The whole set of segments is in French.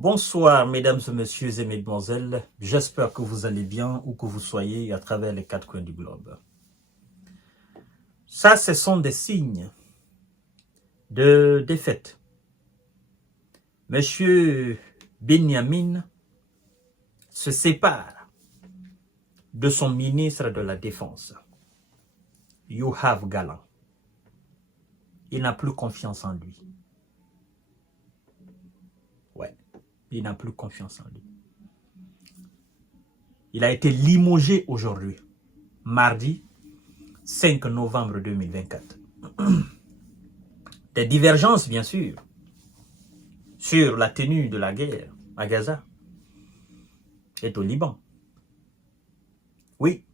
Bonsoir mesdames et messieurs et mesdemoiselles, j'espère que vous allez bien où que vous soyez à travers les quatre coins du globe. Ça, ce sont des signes de défaite. Monsieur Benyamin se sépare de son ministre de la Défense, Yoav Gallant. Il n'a plus confiance en lui. Ouais, il n'a plus confiance en lui. Il a été limogé aujourd'hui, mardi 5 novembre 2024. Des divergences, bien sûr, sur la tenue de la guerre à Gaza et au Liban. Oui.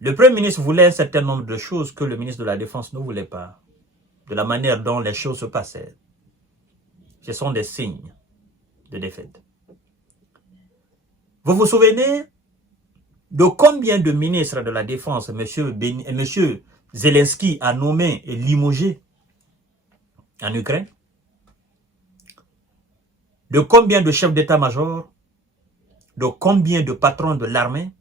Le Premier ministre voulait un certain nombre de choses que le ministre de la Défense ne voulait pas, de la manière dont les choses se passaient. Ce sont des signes de défaite. Vous vous souvenez de combien de ministres de la Défense M. Zelensky a nommé et limogé en Ukraine? De combien de chefs d'état-major? De combien de patrons de l'armée?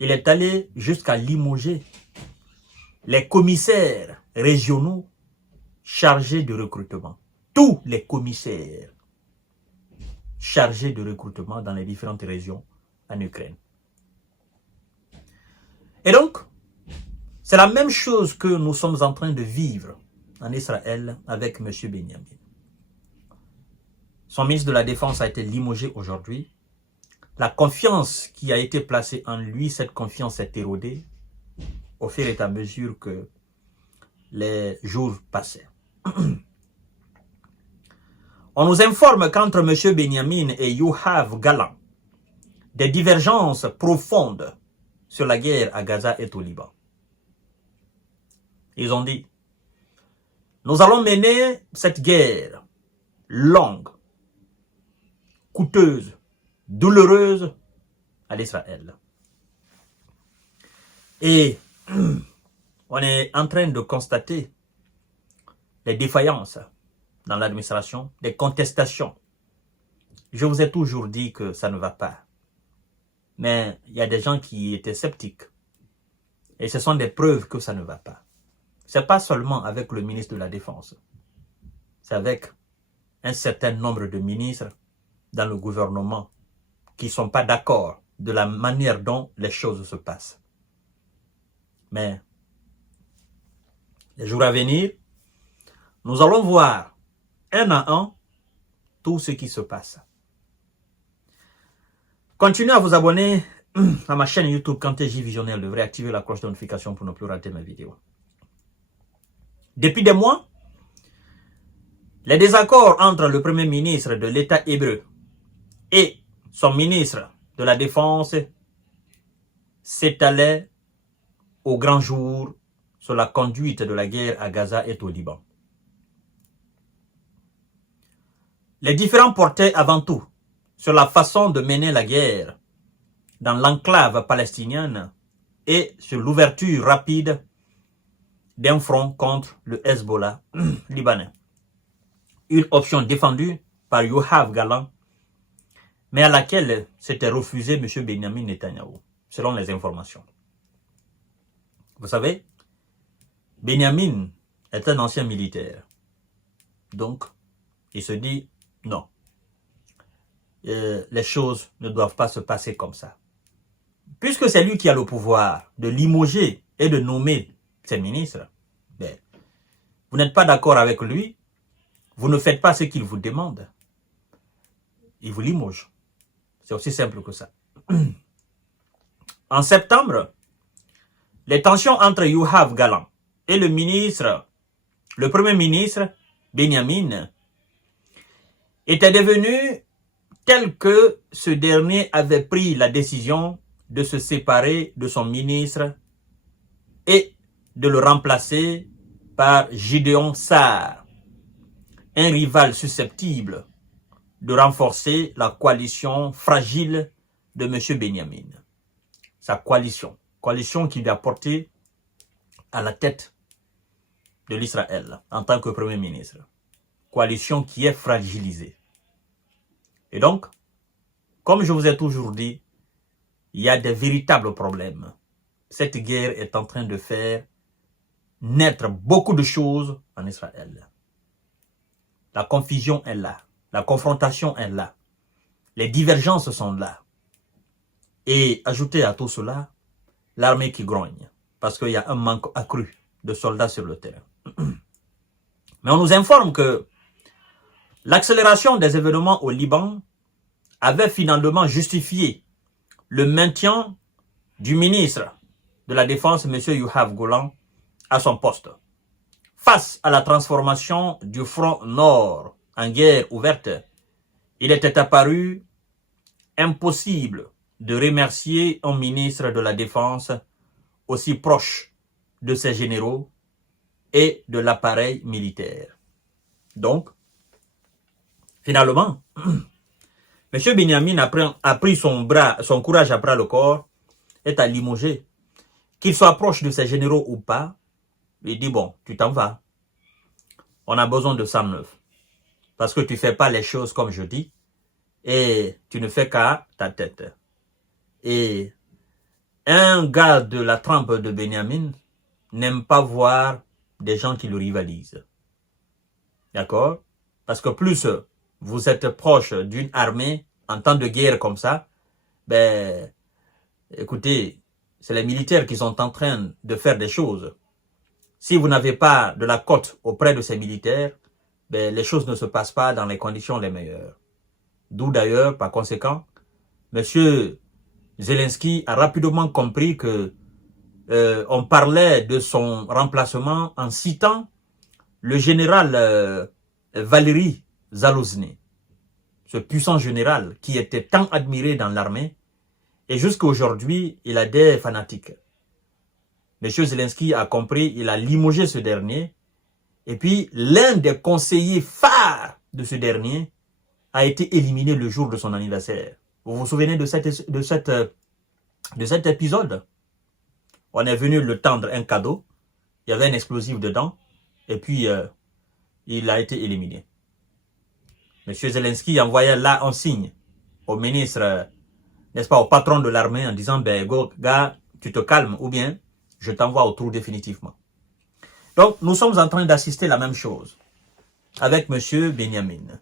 Il est allé jusqu'à limoger les commissaires régionaux chargés de recrutement. Tous les commissaires chargés de recrutement dans les différentes régions en Ukraine. Et donc, c'est la même chose que nous sommes en train de vivre en Israël avec M. Benyamin. Son ministre de la Défense a été limogé aujourd'hui. La confiance qui a été placée en lui, cette confiance est érodée au fur et à mesure que les jours passaient. On nous informe qu'entre M. Benyamin et Yoav Gallant, des divergences profondes sur la guerre à Gaza et au Liban. Ils ont dit, nous allons mener cette guerre longue, coûteuse, douloureuse à l'Israël. Et on est en train de constater les défaillances dans l'administration, des contestations. Je vous ai toujours dit que ça ne va pas. Mais il y a des gens qui étaient sceptiques. Et ce sont des preuves que ça ne va pas. Ce n'est pas seulement avec le ministre de la Défense. C'est avec un certain nombre de ministres dans le gouvernement qui ne sont pas d'accord de la manière dont les choses se passent. Mais les jours à venir, nous allons voir un à un tout ce qui se passe. Continuez à vous abonner à ma chaîne YouTube Kanté J Visionnaire. Devrez activer la cloche de notification pour ne plus rater mes vidéos. Depuis des mois, les désaccords entre le Premier ministre de l'État hébreu et son ministre de la Défense s'étalaient au grand jour sur la conduite de la guerre à Gaza et au Liban. Les différends portaient avant tout sur la façon de mener la guerre dans l'enclave palestinienne et sur l'ouverture rapide d'un front contre le Hezbollah libanais. Une option défendue par Yoav Gallant, mais à laquelle s'était refusé M. Benyamin Netanyahou, selon les informations. Vous savez, Benyamin est un ancien militaire. Donc, il se dit, non, les choses ne doivent pas se passer comme ça. Puisque c'est lui qui a le pouvoir de limoger et de nommer ses ministres, ben, vous n'êtes pas d'accord avec lui, vous ne faites pas ce qu'il vous demande, il vous limoge. C'est aussi simple que ça. En septembre, les tensions entre Yoav Gallant et le Premier ministre Benyamin étaient devenues telles que ce dernier avait pris la décision de se séparer de son ministre et de le remplacer par Gideon Sa'ar, un rival susceptible de renforcer la coalition fragile de M. Benyamin. Sa coalition qui lui a porté à la tête de l'Israël en tant que Premier ministre. coalition qui est fragilisée. Et donc, comme je vous ai toujours dit, il y a des véritables problèmes. Cette guerre est en train de faire naître beaucoup de choses en Israël. La confusion est là. La confrontation est là. Les divergences sont là. Et ajoutez à tout cela, l'armée qui grogne. Parce qu'il y a un manque accru de soldats sur le terrain. Mais on nous informe que l'accélération des événements au Liban avait finalement justifié le maintien du ministre de la Défense, M. Yoav Golan, à son poste. Face à la transformation du front nord en guerre ouverte, il était apparu impossible de remercier un ministre de la Défense aussi proche de ses généraux et de l'appareil militaire. Donc, finalement, M. Benyamin a pris son courage à bras le corps, est à limoger. Qu'il soit proche de ses généraux ou pas, il dit, bon, tu t'en vas. On a besoin de 109. Parce que tu ne fais pas les choses comme je dis, et tu ne fais qu'à ta tête. Et un gars de la trempe de Benyamin n'aime pas voir des gens qui le rivalisent. D'accord? Parce que plus vous êtes proche d'une armée en temps de guerre comme ça, ben, écoutez, c'est les militaires qui sont en train de faire des choses. Si vous n'avez pas de la cote auprès de ces militaires, ben, les choses ne se passent pas dans les conditions les meilleures. D'où d'ailleurs, par conséquent, M. Zelensky a rapidement compris que on parlait de son remplacement en citant le général Valery Zaluzny, ce puissant général qui était tant admiré dans l'armée, et jusqu'à aujourd'hui, il a des fanatiques. M. Zelensky a compris, il a limogé ce dernier, et puis l'un des conseillers phares de ce dernier a été éliminé le jour de son anniversaire. Vous vous souvenez de cet épisode? On est venu le tendre un cadeau, il y avait un explosif dedans, et puis il a été éliminé. M. Zelensky envoyait là un signe au ministre, n'est-ce pas, au patron de l'armée en disant, ben, go, gars, tu te calmes ou bien je t'envoie au trou définitivement. Donc, nous sommes en train d'assister à la même chose avec M. Benyamin.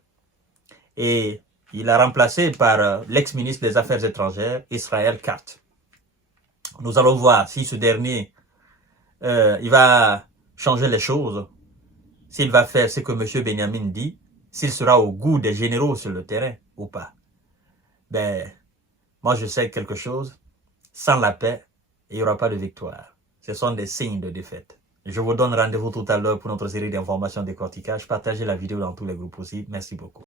Et il a remplacé par l'ex-ministre des Affaires étrangères, Israël Katz. Nous allons voir si ce dernier, il va changer les choses, s'il va faire ce que M. Benyamin dit, s'il sera au goût des généraux sur le terrain ou pas. Ben, moi je sais quelque chose, sans la paix, il n'y aura pas de victoire. Ce sont des signes de défaite. Je vous donne rendez-vous tout à l'heure pour notre série d'informations décortiquage. Partagez la vidéo dans tous les groupes aussi. Merci beaucoup.